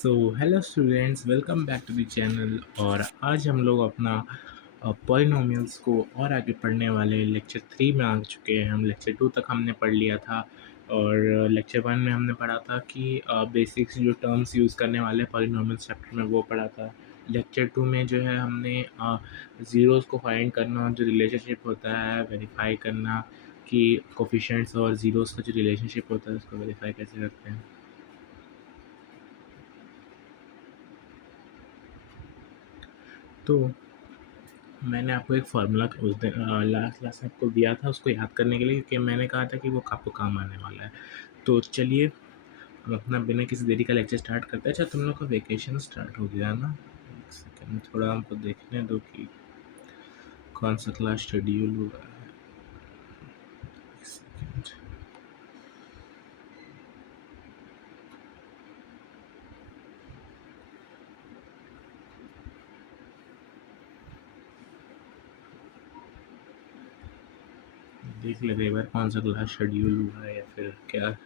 So hello students, welcome back to the channel. और आज हम लोग अपना पॉलिनोमियल्स को और आगे पढ़ने वाले लेक्चर 3 में आ चुके हैं। हम लेक्चर 2 तक हमने पढ़ लिया था और लेक्चर 1 में हमने पढ़ा था कि बेसिक्स जो टर्म्स यूज़ करने वाले पॉलिनोमियल्स चैप्टर में वो पढ़ा था। लेक्चर 2 में जो है हमने ज़ीरोज़ को फाइंड करना और जो रिलेशनशिप होता है वेरीफाई करना कि कोफिशिएंट्स और ज़ीरोज़ का जो रिलेशनशिप होता है उसको वेरीफाई कैसे करते हैं। तो मैंने आपको एक फ़ॉर्मूला उस दिन लास्ट क्लास में आपको दिया था उसको याद करने के लिए, क्योंकि मैंने कहा था कि वो आपको काम आने वाला है। तो चलिए हम अपना बिना किसी देरी का लेक्चर स्टार्ट करते हैं। अच्छा, तुम लोग का वेकेशन स्टार्ट हो गया ना? एक सेकंड, थोड़ा हमको देखने दो कि कौन सा क्लास शेड्यूल हुआ है। एक सेकंड। देख लेते एक बार कौन सा क्लास शेड्यूल हुआ है या फिर क्या।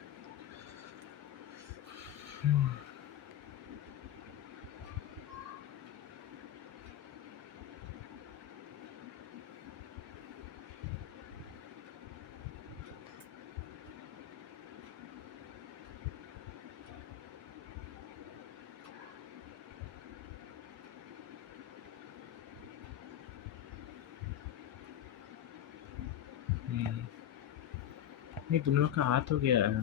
नहीं, तुम लोग का आ तो गया है।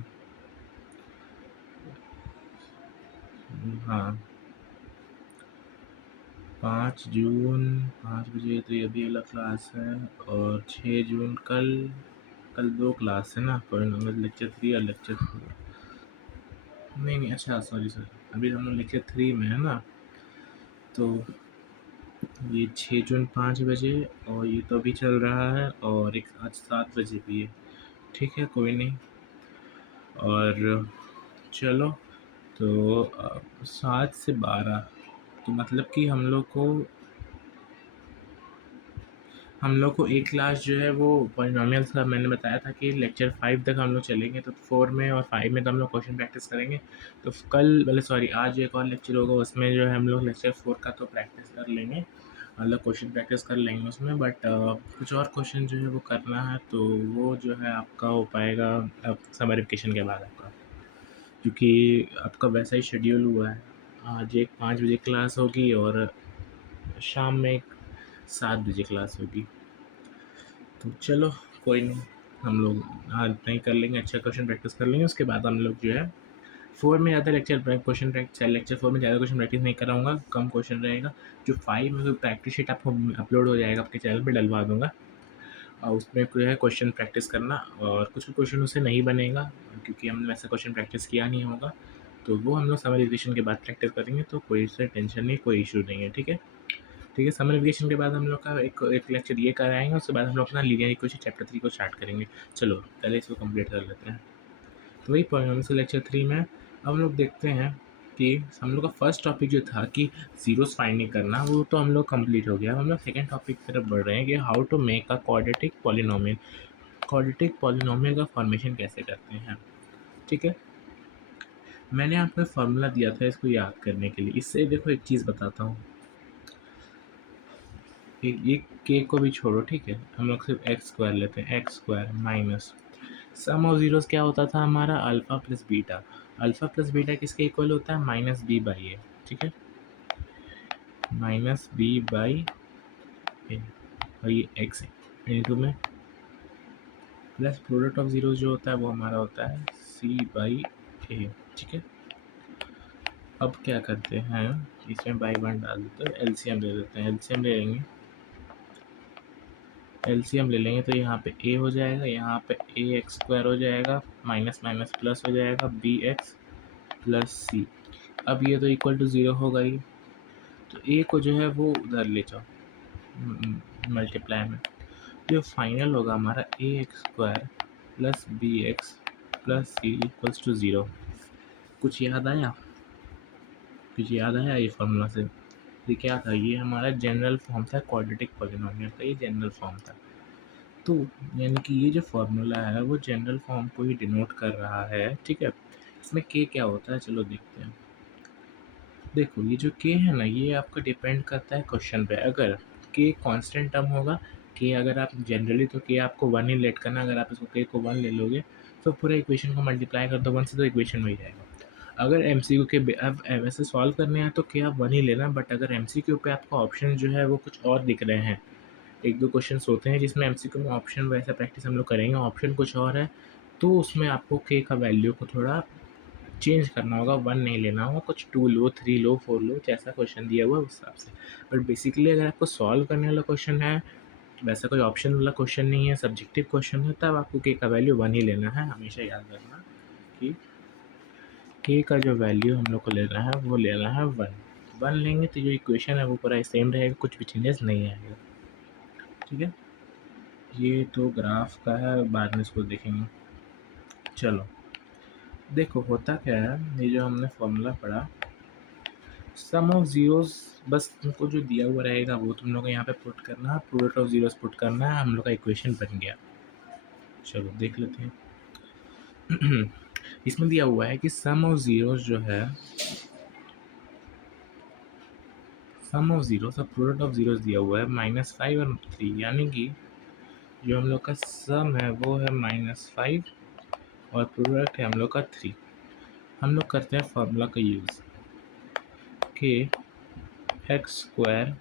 हाँ, 5 जून 5 बजे तो ये अभी अलग क्लास है। और 6 जून कल कल 2 क्लास है ना, पॉलिनोमियल लेक्चर 3 और लेक्चर 4। नहीं नहीं, अच्छा सॉरी सॉरी, अभी हम लोग लेक्चर 3 में है ना। तो ये 6 जून 5 बजे और ये तो अभी चल रहा है और एक आज 7 बजे भी है। ठीक है, कोई नहीं। और चलो, तो 7 से 12, तो मतलब कि हम लोग को एक क्लास जो है वो पॉलिनोमियल्स का मैंने बताया था कि लेक्चर 5 तक हम लोग चलेंगे। तो 4 में और 5 में तो हम लोग क्वेश्चन प्रैक्टिस करेंगे। तो कल मतलब सॉरी आज एक और लेक्चर होगा, उसमें जो है हम लोग लेक्चर 4 का तो प्रैक्टिस कर लेंगे, मतलब क्वेश्चन प्रैक्टिस कर लेंगे उसमें। बट कुछ और क्वेश्चन जो है वो करना है, तो वो जो है आपका हो पाएगा अब समर वेकेशन के बाद आपका, क्योंकि आपका वैसा ही शेड्यूल हुआ है। आज एक 5 बजे क्लास होगी और शाम में एक 7 बजे क्लास होगी। तो चलो, कोई नहीं, हम लोग हाँ इतना ही कर लेंगे, अच्छा क्वेश्चन प्रैक्टिस कर लेंगे। उसके बाद हम लोग जो है 4 में ज़्यादा लेक्चर 4 में ज़्यादा क्वेश्चन प्रैक्टिस नहीं कराऊंगा, कम क्वेश्चन रहेगा। जो 5 में प्रैक्टिस शीट आपको अपलोड हो जाएगा, आपके चैनल पे डलवा दूंगा। और उसमें जो है क्वेश्चन प्रैक्टिस करना, और कुछ क्वेश्चन उससे नहीं बनेगा क्योंकि हमने वैसा क्वेश्चन प्रैक्टिस किया नहीं होगा। तो वो हम लोग समर एजुकेशन के बाद प्रैक्टिस करेंगे, तो कोई इससे टेंशन नहीं, कोई इशू नहीं है। ठीक है, ठीक है। समर वेकेशन के बाद हम लोग का एक लेक्चर ये कराएंगे, उसके बाद हम लोग अपना लीनियर इक्वेशन चैप्टर 3 को स्टार्ट करेंगे। चलो पहले इसको कंप्लीट कर लेते हैं। तो वही पॉलिनोमियल लेक्चर 3 में अब हम लोग देखते हैं कि हम लोग का फर्स्ट टॉपिक जो था कि जीरोस फाइंडिंग करना, वो तो हम लोग कंप्लीट हो गया। अब हम लोग सेकेंड टॉपिक की तरफ बढ़ रहे हैं कि how to make a quadratic polynomial. Quadratic polynomial का फॉर्मेशन कैसे करते हैं। ठीक है, मैंने आपको फार्मूला दिया था इसको याद करने के लिए। इससे देखो एक चीज़ बताता हूँ, एक के को भी छोड़ो, ठीक है। हम लोग सिर्फ एक्स स्क्वायर लेते हैं, x square minus sum of zeros क्या होता था हमारा, alpha plus beta. Alpha plus beta किसके इक्वल होता है, माइनस बी बाई ए। ठीक है, माइनस बी बाई ए, और ये एक्स इंटू में प्लस प्रोडक्ट ऑफ जीरोस जो होता है वो हमारा होता है सी बाई ए। ठीक है, अब क्या करते हैं, इसमें बाई वन डाल देते हैं, एलसीएम ले लेते हैं। एलसीएम ले लेंगे तो यहाँ पे ए हो जाएगा, यहाँ पे ए एक्स स्क्वायर हो जाएगा, माइनस माइनस प्लस हो जाएगा बी एक्स प्लस सी। अब ये तो इक्वल टू ज़ीरो होगा ही, तो ए को जो है वो उधर ले जाओ मल्टीप्लाई में। जो फाइनल होगा हमारा A X square plus B X plus C equals to zero. कुछ याद आया, कुछ याद आया ये फार्मूला से? ये क्या था, ये हमारा जनरल फॉर्म था क्वाड्रेटिक पॉलिनोमियल का, ये जनरल फॉर्म था। तो यानी कि ये जो फार्मूला है वो जनरल फॉर्म को ही डिनोट कर रहा है। ठीक है, इसमें के क्या होता है, चलो देखते हैं। देखो ये जो के है ना, ये आपका डिपेंड करता है क्वेश्चन पे। अगर के कांस्टेंट टर्म होगा, के अगर आप जनरली तो के आपको 1 ही लेट करना, अगर आप इसको के को 1 ले लोगे तो पूरे इक्वेशन को मल्टीप्लाई कर दो 1 से तो इक्वेशन वही रहेगा। अगर एमसीक्यू के अब वैसे सॉल्व करने हैं तो के आप 1 ही लेना, बट अगर एमसीक्यू पे आपको ऑप्शन जो है वो कुछ और दिख रहे हैं, 1-2 क्वेश्चंस होते हैं जिसमें एमसीक्यू में ऑप्शन, वैसा प्रैक्टिस हम लोग करेंगे, ऑप्शन कुछ और है, तो उसमें आपको के का वैल्यू को थोड़ा चेंज करना होगा, 1 नहीं लेना होगा, कुछ 2 लो, 3 लो, 4 लो, जैसा क्वेश्चन दिया हुआ है उस हिसाब से। बट बेसिकली अगर आपको सॉल्व करने वाला क्वेश्चन है, वैसा कोई ऑप्शन वाला क्वेश्चन नहीं है, सब्जेक्टिव क्वेश्चन है, तब आपको के का वैल्यू 1 ही लेना है। हमेशा याद रखना कि के का जो वैल्यू हम लोग को लेना है वो लेना है 1। 1 लेंगे तो जो इक्वेशन है वो पूरा सेम रहेगा, कुछ भी चेंजेस नहीं आएगा। ठीक है, ये तो ग्राफ का है, बाद में इसको देखेंगे। चलो देखो होता क्या है, ये जो हमने फॉर्मूला पढ़ा, सम ऑफ ज़ीरोज़, बस तुमको जो दिया हुआ रहेगा वो तुम लोग को यहाँ पे पुट करना है, प्रोडक्ट ऑफ ज़ीरोज़ पुट करना है, हम लोग का इक्वेशन बन गया। चलो देख लेते हैं। इसमें दिया हुआ है कि सम ऑफ ज़ीरोज़ जो है, सम ऑफ ज़ीरोज़ और प्रोडक्ट ऑफ ज़ीरोज़ दिया हुआ है -5 और 3, यानी कि जो हम लोग का सम है वो है -5 और प्रोडक्ट है हम लोग का 3। हम लोग करते हैं फार्मूला का यूज़, कि एक्स स्क्वायर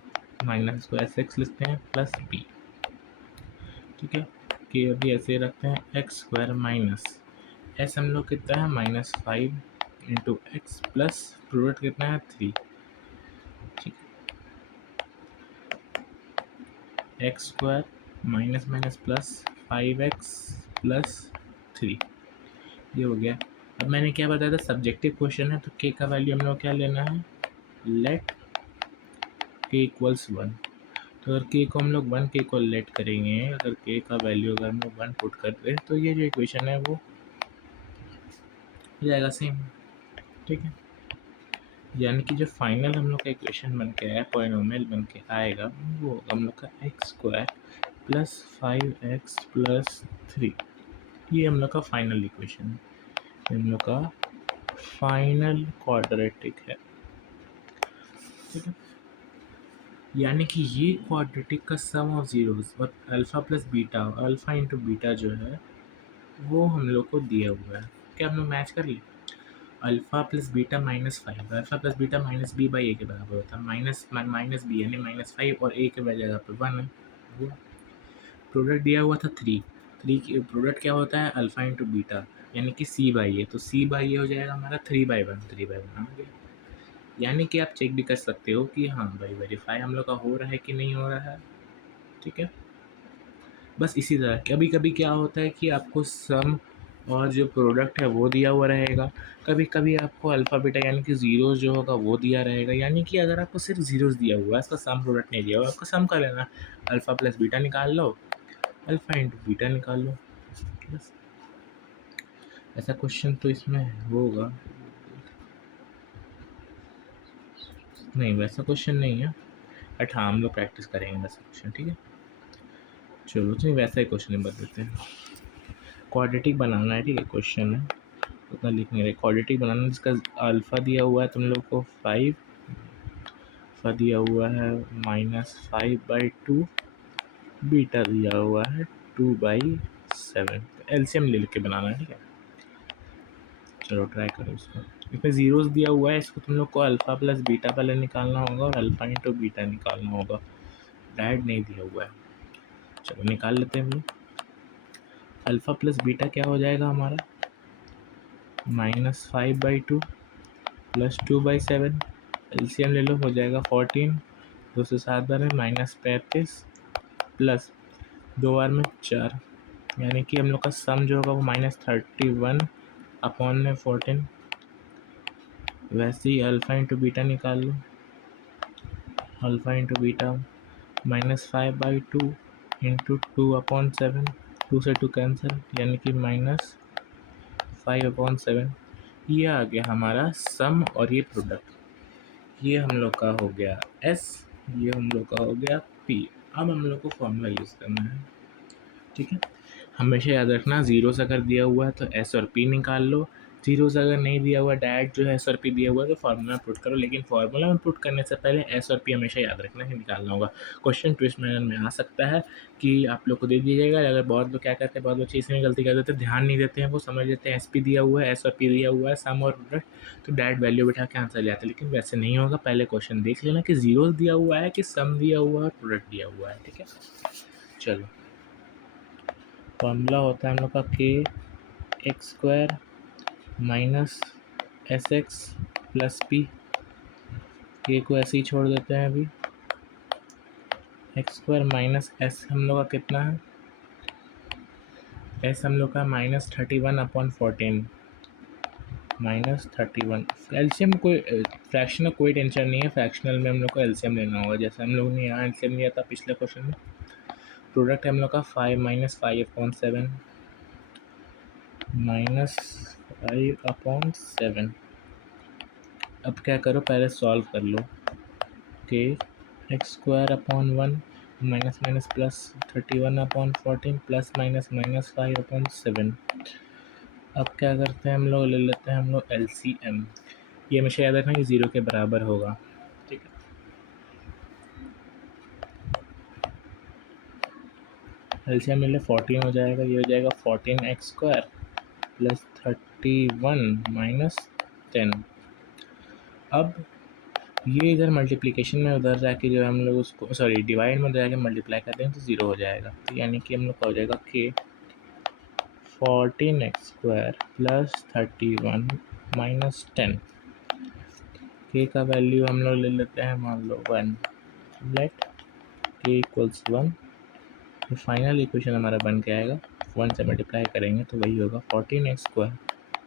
माइनस स्क्वायर से एक्स लिखते हैं प्लस बी। ठीक है, कि अभी ऐसे रखते हैं एक्स स्क्वायर माइनस एस हम लोग कितना है -5 इंटू एक्स प्लस प्रोडक्ट कितना है 3। ठीक है, x square minus minus plus 5x plus 3, ये हो गया। अब मैंने क्या बताया था, सब्जेक्टिव क्वेश्चन है तो के का वैल्यू हम लोग क्या लेना है, लेट के इक्वल्स 1। तो अगर के को हम लोग 1 के इक्वल लेट करेंगे, अगर के का वैल्यू अगर हम लोग 1 पुट करते हैं तो ये जो इक्वेशन है वो हो जाएगा सेम। ठीक है, यानी कि जो फाइनल हम लोग का इक्वेशन बन के आया, पॉलिनोमियल बन के आएगा, वो होगा हम लोग का x square plus 5x plus 3। ये हम लोग का फाइनल इक्वेशन है, हम लोग का फाइनल क्वाड्रेटिक है। ठीक है, यानी कि ये क्वाड्रेटिक का सम ऑफ ज़ीरोज़ और alpha plus beta, alpha into beta जो है वो हम लोग को दिया हुआ है। क्या हम लोग मैच कर लिए, alpha plus beta -5, alpha plus beta minus B by A के बराबर होता है, माइनस बी यानी -5 और ए के जगह पे 1 है। वो प्रोडक्ट दिया हुआ था 3, 3 की प्रोडक्ट क्या होता है, अल्फ़ा इंटू बीटा यानी कि सी बाई ए, तो सी बाई ए हो जाएगा हमारा 3/1, 3/1 आ गया। यानी कि आप चेक भी कर सकते हो कि हाँ भाई वेरीफाई हम लोग का हो रहा है कि नहीं हो रहा है। ठीक है, बस इसी तरह कभी कभी क्या होता है कि आपको सम और जो प्रोडक्ट है वो दिया हुआ रहेगा, कभी कभी आपको अल्फ़ा बीटा यानी कि ज़ीरोज़ जो होगा वो दिया रहेगा। यानी कि अगर आपको सिर्फ ज़ीरोज़ दिया हुआ है, इसका सम प्रोडक्ट नहीं दिया हुआ, आपको सम कर लेना, अल्फ़ा प्लस बीटा निकाल लो, अल्फ़ा इंटू बीटा निकाल लो, बस। ऐसा क्वेश्चन तो इसमें होगा नहीं, वैसा क्वेश्चन नहीं है, बट हाँ हम लोग प्रैक्टिस करेंगे वैसा क्वेश्चन। ठीक है, चलो चलिए वैसा ही क्वेश्चन बता देते हैं। क्वाड्रेटिक बनाना है, ठीक है, क्वेश्चन है उतना लिख नहीं रहे। क्वाड्रेटिक बनाना जिसका अल्फ़ा दिया हुआ है तुम लोग को 5, अल्फ़ा दिया हुआ है -5/2, बीटा दिया हुआ है 2/7। एलसीएम ले लेके बनाना है। ठीक है, चलो ट्राई करो इसको। इसमें ज़ीरोज़ दिया हुआ है, इसको तुम लोग को अल्फ़ा प्लस बीटा पहले निकालना होगा और अल्फ़ा इंटू बीटा निकालना होगा, डायरेक्ट नहीं दिया हुआ है। चलो निकाल लेते हैं हम लोग। अल्फ़ा प्लस बीटा क्या हो जाएगा हमारा, -5/2 प्लस 2/7, एलसीएम ले लो हो जाएगा 14, 2 से 7 बार में -35 प्लस 2 बार में 4, यानी कि हम लोग का सम जो होगा वो -31 अपॉन में 14। वैसे ही अल्फ़ा इंटू बीटा निकाल लो, अल्फ़ा इंटू बीटा -5/2 इंटू 2/7, 2 से 2 कैंसिल यानी कि -5/7। ये आ गया हमारा सम और ये प्रोडक्ट, ये हम लोग का हो गया एस, ये हम लोग का हो गया पी। अब हम लोग को फॉर्मूला यूज़ करना है। ठीक है, हमेशा याद रखना ज़ीरो से अगर दिया हुआ है तो एस और पी निकाल लो, ज़ीरोज़ अगर नहीं दिया हुआ, डायरेक्ट जो है एस और पी दिया हुआ है तो फार्मूला में पुट करो, लेकिन फार्मूला में पुट करने से पहले एस और पी हमेशा याद रखना है, निकालना होगा। क्वेश्चन ट्विस्ट मैनर में आ सकता है कि आप लोग को दे दीजिएगा। अगर बहुत लोग क्या करते हैं, बहुत बच्चे इसमें गलती कर देते हैं, ध्यान नहीं देते हैं, वो समझ लेते हैं एस पी दिया हुआ है, एस और पी दिया हुआ है, सम और प्रोडक्ट, तो डायरेक्ट वैल्यू बैठा के आंसर ले आते हैं। लेकिन वैसे नहीं होगा, पहले क्वेश्चन देख लेना कि ज़ीरोज़ दिया हुआ है कि सम दिया हुआ है और प्रोडक्ट दिया हुआ है। ठीक है, चलो फॉर्मूला होता है हम लोग का के x square minus S x plus P. के को ऐसे ही छोड़ देते हैं अभी। एक्स स्क्वायर माइनस एस हम लोग का कितना है, एस हम लोग का -31/14 -31। एलसीएम कोई फ्रैक्शन में कोई टेंशन नहीं है, फ्रैक्शनल में हम लोग को एलसीएम लेना होगा, जैसे हम लोग ने यहाँ एलसीएम लिया था पिछले क्वेश्चन में। प्रोडक्ट है हम लोग का 5 - 5/7 -5/7। अब क्या करो, पहले सॉल्व कर लो। के x square upon 1 minus minus plus 31/14 plus minus minus 5/7। अब क्या करते हैं हम लोग, ले लेते हैं हम लोग एलसीएम। ये हमेशा याद रखना कि 0 के बराबर होगा। ठीक है, एलसीएम ले ले 14 हो जाएगा, ये हो जाएगा 14x स्क्वायर प्लस 31 माइनस 10। अब ये इधर मल्टीप्लिकेशन में उधर जाके जो हम लोग उसको सॉरी डिवाइड में उधर जाके मल्टीप्लाई करते हैं तो 0 हो जाएगा। तो यानी कि हम लोग का हो जाएगा के 14x स्क्वायर प्लस 31 माइनस 10। के का वैल्यू हम लोग ले लेते हैं मान लो 1। लेट के इक्वल्स 1। तो फाइनल इक्वेशन हमारा बन के आएगा, 1 से मल्टीप्लाई करेंगे तो वही होगा 14x स्क्वायर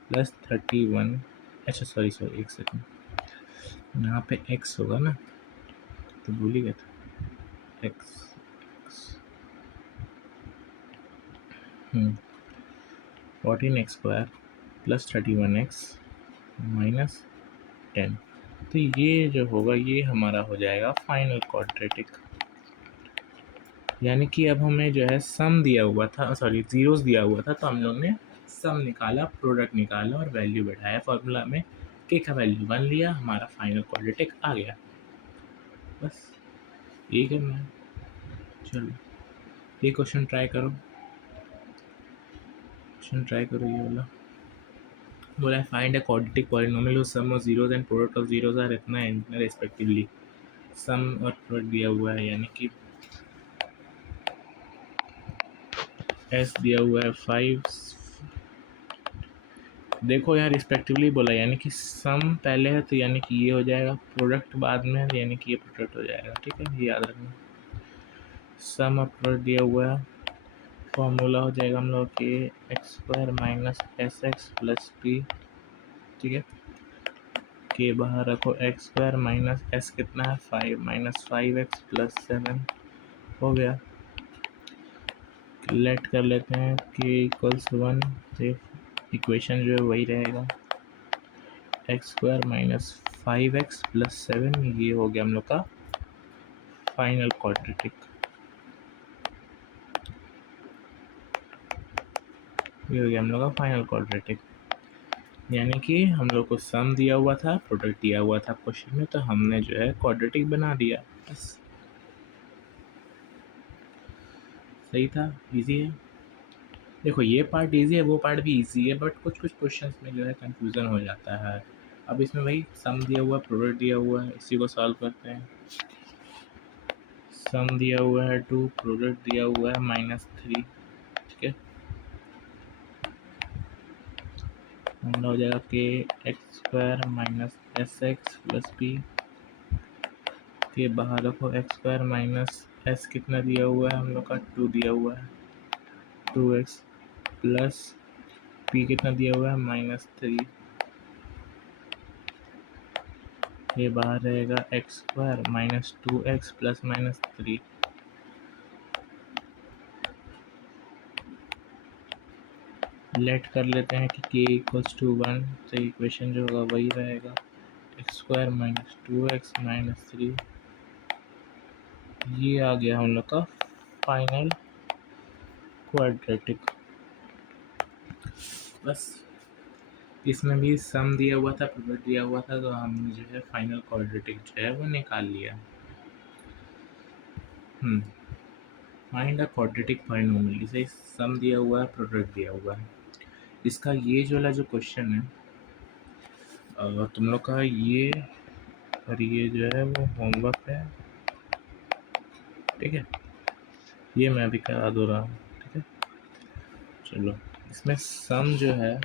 प्लस 31। अच्छा सॉरी एक सेकेंड, यहाँ पे x होगा ना, तो भूल ही गया था x। 14x square plus 31x minus 10। तो ये जो होगा ये हमारा हो जाएगा फाइनल क्वाड्रेटिक। यानी कि अब हमें जो है सम दिया हुआ था, सॉरी ज़ीरोज़ दिया हुआ था, तो हम लोग ने सम निकाला, प्रोडक्ट निकाला और वैल्यू बैठाया फार्मूला में। के का वैल्यू 1 लिया, हमारा फाइनल क्वाड्रेटिक आ गया। बस यही करना है। चलो ये क्वेश्चन ट्राई करो, ये वाला बोला है find a quadratic polynomial whose sum of zeros and product of zeros are इतना रेस्पेक्टिवली। सम और प्रोडक्ट दिया हुआ है, यानी कि एस दिया हुआ है 5। देखो यहाँ रिस्पेक्टिवली बोला, यानी कि सम पहले है तो यानी कि ये हो जाएगा, प्रोडक्ट बाद में है यानी कि ये प्रोडक्ट हो जाएगा। ठीक है, ये याद रखना। सम और प्रोडक्ट दिया हुआ है, फॉर्मूला हो जाएगा हम लोग के x square minus S x plus P. ठीक है, के बाहर रखो, एक्स स्क्वायर माइनस एस कितना है 5 माइनस 5x प्लस 7 हो गया। लेट कर लेते हैं के इक्वल्स 1, तो इक्वेशन जो है वही रहेगा, x square minus 5x plus 7। ये हो गया हम लोग का फाइनल क्वाड्रेटिक। ये हो गया हम लोग का फाइनल क्वाड्रेटिक, यानी कि हम लोग को सम दिया हुआ था, प्रोडक्ट दिया हुआ था क्वेश्चन में, तो हमने जो है क्वाड्रेटिक बना दिया। बस सही था, इजी है। देखो ये पार्ट इजी है, वो पार्ट भी इजी है, बट कुछ कुछ क्वेश्चंस में जो है कंफ्यूजन हो जाता है। अब इसमें भाई सम दिया हुआ है, प्रोडक्ट दिया हुआ है, इसी को सॉल्व करते हैं। सम दिया हुआ है 2, प्रोडक्ट दिया हुआ है -3। ठीक है, हमला हो जाएगा के x square minus S x plus P. के बाहर रखो, एक्स स्क्वायर माइनस एस कितना दिया हुआ है हम लोग का 2 दिया हुआ है, 2x प्लस पी कितना दिया हुआ है -3। ये बाहर रहेगा x square minus 2x plus -3। लेट कर लेते हैं कि k इक्वल्स टू 1, तो इक्वेशन जो होगा वही रहेगा, x square minus 2x minus 3। ये आ गया हम लोग का फाइनल क्वाड्रेटिक। बस इसमें भी सम दिया हुआ था, प्रोडक्ट दिया हुआ था, तो हमने जो है फाइनल क्वाड्रेटिक जो है वो निकाल लिया। फाइंड अ क्वाड्रेटिक पॉलिनोमियल, इसे सम दिया हुआ है, प्रोडक्ट दिया हुआ है। इसका ये जो वाला जो क्वेश्चन है तुम लोग का ये और ये जो है वो होमवर्क है, ठीक है, ये मैं भी करा दो रहा हूँ, ठीक है। चलो, इसमें सम जो है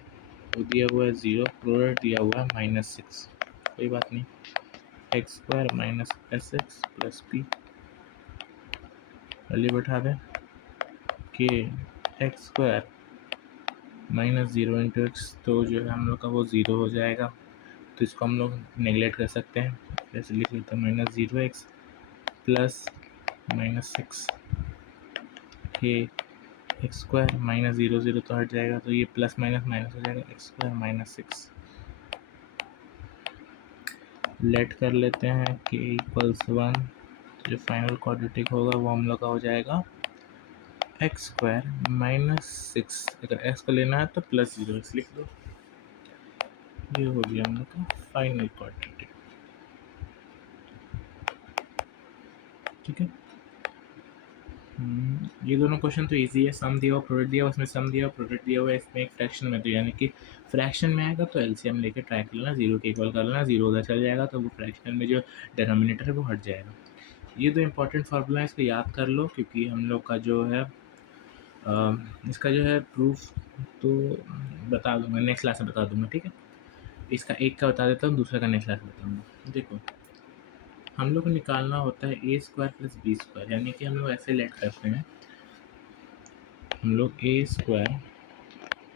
वो दिया हुआ है 0, प्रोडक्ट दिया हुआ है -6, कोई बात नहीं, x square minus S x plus P, value बैठा दें कि एक्स स्क्वायर -0 इंटू एक्स, तो जो है हम लोग का वो 0 हो जाएगा, तो इसको हम लोग नेगलेक्ट कर सकते हैं, जैसे लिख लेते हैं -0x प्लस -6 के एक्स स्क्वायर -0 तो हट जाएगा, तो ये प्लस माइनस माइनस हो जाएगा, एक्स स्क्वायर -6 लेट कर लेते हैं कि =1, जो फाइनल क्वाड्रेटिक होगा वो हम लोग का हो जाएगा एक्स स्क्वायर -6, अगर एक्स को लेना है तो +0 लिख दो, ये हो गया हम लोग का फाइनल क्वाड्रेटिक, ठीक है। ये दोनों क्वेश्चन तो इजी है, सम दिया हुआ प्रोडक्ट दिया हुआ, उसमें सम दिया हुआ प्रोडक्ट दिया हुआ है, इसमें एक फ्रैक्शन में, तो यानी कि फ्रैक्शन में आएगा तो एलसीएम लेके ट्राई कर लेना, 0 के इक्वल कर लेना, 0 उधर चल जाएगा तो वो फ्रैक्शन में जो डिनोमिनेटर है वो हट जाएगा। ये दो इंपॉर्टेंट फार्मूला है, इसको याद कर लो, क्योंकि हम लोग का जो है इसका जो है प्रूफ तो बता दूंगा नेक्स्ट क्लास में, बता दूंगा, ठीक है। इसका एक का बता देता हूँ, दूसरा का नेक्स्ट क्लास में बताऊँगा। देखो, हम लोग को निकालना होता है A square plus B square, यानी कि हम लोग ऐसे लेट करते हैं, हम लोग ए स्क्वायर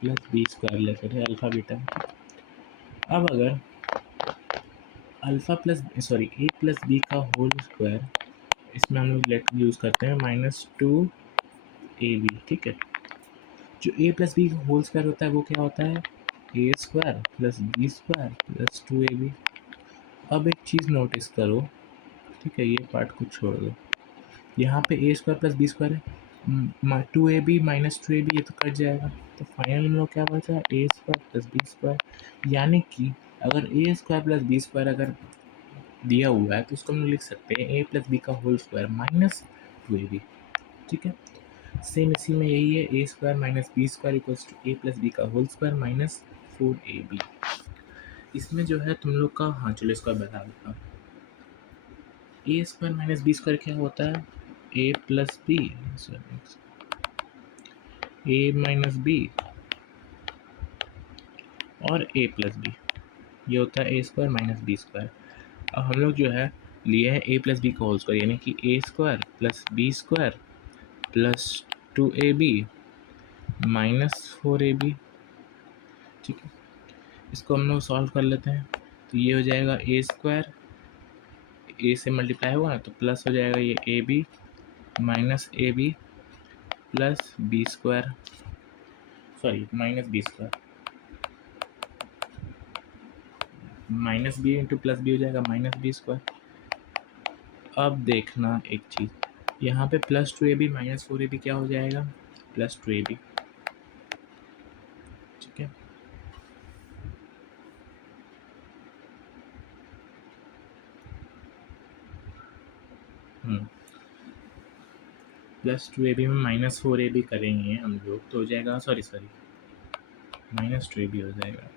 प्लस बी स्क्वायर ले सकते हैं, अल्फ़ा बीटा। अब अगर अल्फ़ा प्लस सॉरी ए प्लस बी का होल स्क्वायर, इसमें हम लोग लेट यूज़ करते हैं -2ab, ठीक है। जो ए प्लस बी का होल स्क्वायर होता है वो क्या होता है, A square plus B square plus 2ab। अब एक चीज़ नोटिस करो, ठीक है, ये पार्ट को छोड़ दो, यहाँ पे ए स्क्वायर प्लस बी स्क्वायर है, 2ab माइनस 2ab, ये तो कट जाएगा, तो फाइनल हम लोग क्या बचा, ए स्क्वायर प्लस बी स्क्वायर। यानी कि अगर ए स्क्वायर प्लस बी स्क्वायर अगर दिया हुआ है तो उसको हम लोग लिख सकते हैं ए प्लस बी का होल स्क्वायर माइनस 2ab, ठीक है। सेम इसी में यही है, A square minus B square equals to A plus B का होल स्क्वायर माइनस 4ab। इसमें जो है तुम लोग का, हाँ चलो इसको बता देता हूँ, A square minus B square क्या होता है, A plus B, A minus B और ए प्लस बी, ये होता है A square minus B square. अब हम लोग जो है लिए हैं ए प्लस बी का होल स्क्वायर, यानी कि A square plus B square plus 2ab minus 4ab, ठीक है। इसको हम लोग सॉल्व कर लेते हैं, तो ये हो जाएगा ए स्क्वायर, ए से मल्टीप्लाई होगा ना तो प्लस हो जाएगा ये a B minus A b plus B square, sorry minus B square, minus b into plus b हो जाएगा माइनस बी स्क्वायर। अब देखना एक चीज़, यहाँ पे प्लस 2ab माइनस 4ab क्या हो जाएगा, प्लस 2ab, ठीक है। प्लस 2ab में माइनस 4ab करेंगे हम लोग तो हो जाएगा, सॉरी माइनस 2ab हो जाएगा,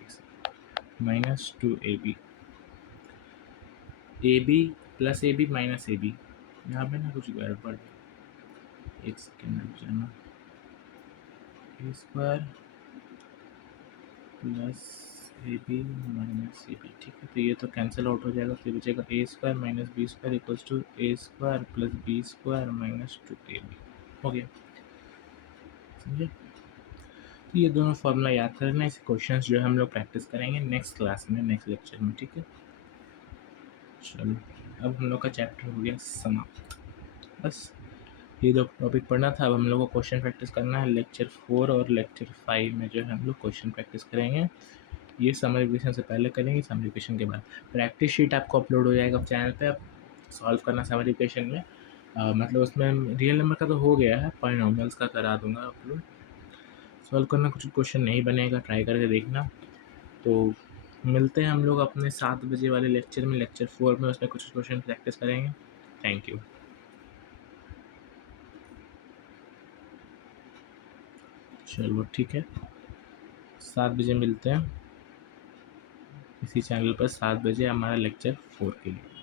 -2ab, ab plus ab minus ab, यहाँ पे ना कुछ गड़बड़ है, एक सेकेंड रुक जाना, A square plus A B minus A B, ठीक है, तो ये तो कैंसिल आउट हो जाएगा, तो ये बचेगा A square minus B square equals to A square plus B square minus 2ab, हो गया, समझे। तो ये दोनों फार्मूला याद करना, इस क्वेश्चन जो है हम लोग प्रैक्टिस करेंगे नेक्स्ट क्लास में, नेक्स्ट लेक्चर में, ठीक है। चलो, अब हम लोग का चैप्टर हो गया समाप्त, बस ये दो टॉपिक पढ़ना था। अब हम लोग को क्वेश्चन प्रैक्टिस करना है, लेक्चर 4 और लेक्चर 5 में जो है हम लोग क्वेश्चन प्रैक्टिस करेंगे, ये समर रिविजन से पहले करेंगे, समर रिविजन के बाद प्रैक्टिस शीट आपको अपलोड हो जाएगा चैनल पे, आप सॉल्व करना समर रिविजन में, मतलब उसमें रियल नंबर का तो हो गया है, पॉलिनोमियल्स का करा दूंगा अपलोड, सॉल्व करना, कुछ क्वेश्चन नहीं बनेगा, ट्राई करके देखना, तो मिलते हैं हम लोग अपने 7 बजे वाले लेक्चर में, लेक्चर 4 में। उसमें कुछ क्वेश्चन प्रैक्टिस करेंगे। Thank you. चलो ठीक है, 7 बजे मिलते हैं इसी चैनल पर। 7 बजे हमारा लेक्चर 4 के लिए।